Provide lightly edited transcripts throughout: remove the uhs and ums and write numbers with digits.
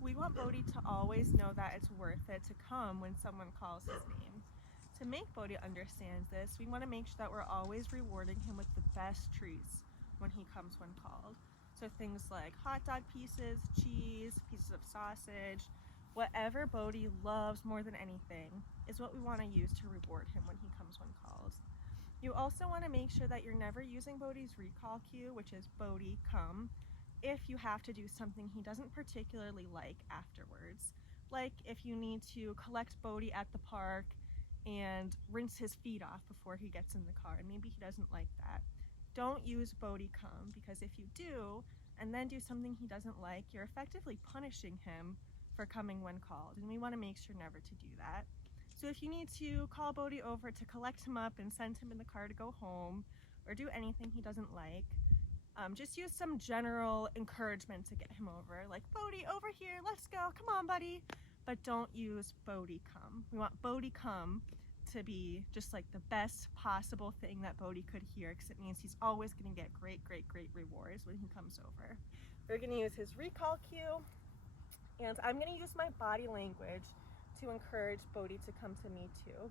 We want Bode to always know that it's worth it to come when someone calls his name. To make Bode understand this, we want to make sure that we're always rewarding him with the best treats when he comes when called. So things like hot dog pieces, cheese, pieces of sausage, whatever Bode loves more than anything is what we want to use to reward him when he comes when called. You also want to make sure that you're never using Bode's recall cue, which is Bode come, if you have to do something he doesn't particularly like afterwards. Like if you need to collect Bode at the park and rinse his feet off before he gets in the car, and maybe he doesn't like that. Don't use Bode come, because if you do and then do something he doesn't like, you're effectively punishing him for coming when called, and we want to make sure never to do that. So if you need to call Bode over to collect him up and send him in the car to go home, or do anything he doesn't like, just use some general encouragement to get him over, like, Bode, over here, let's go, come on, buddy. But don't use Bode come. We want Bode come to be just like the best possible thing that Bode could hear, because it means he's always going to get great rewards when he comes over. We're going to use his recall cue, and I'm going to use my body language to encourage Bode to come to me too.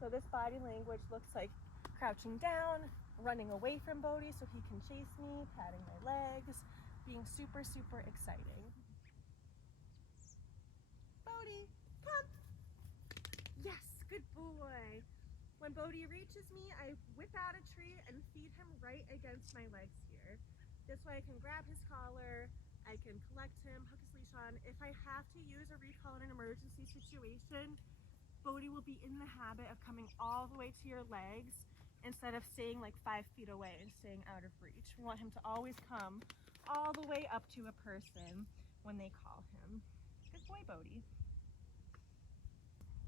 So this body language looks like crouching down, running away from Bode so he can chase me, patting my legs, being super exciting. Bode, come! Yes, good boy. When Bode reaches me, I whip out a treat and feed him right against my legs here. This way I can grab his collar, I can collect him, hook his leash on. If I have to use a recall in an emergency situation, Bode will be in the habit of coming all the way to your legs instead of staying like 5 feet away and staying out of reach. We want him to always come all the way up to a person when they call him. Good boy, Bode.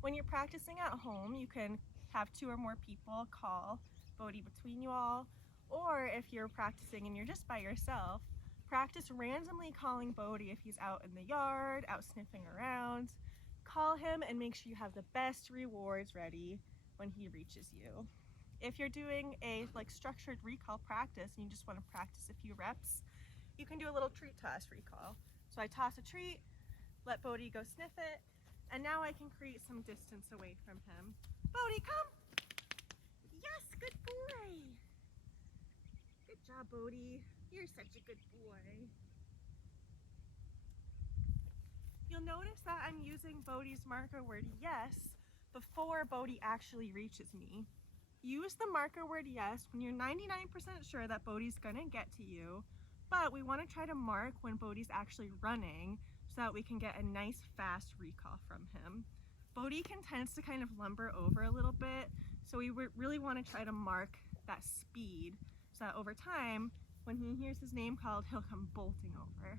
When you're practicing at home, you can have 2 or more people call Bode between you all, or if you're practicing and you're just by yourself, practice randomly calling Bode if he's out in the yard, out sniffing around. Call him and make sure you have the best rewards ready when he reaches you. If you're doing a structured recall practice and you just want to practice a few reps, you can do a little treat toss recall. So I toss a treat, let Bode go sniff it, and now I can create some distance away from him. Bode, come! Yes, good boy! Good job, Bode. You're such a good boy. You'll notice that I'm using Bode's marker word yes before Bode actually reaches me. Use the marker word yes when you're 99% sure that Bode's gonna get to you, but we want to try to mark when Bode's actually running so that we can get a nice fast recall from him. Bode tends to kind of lumber over a little bit, so we really want to try to mark that speed so that over time, when he hears his name called, he'll come bolting over.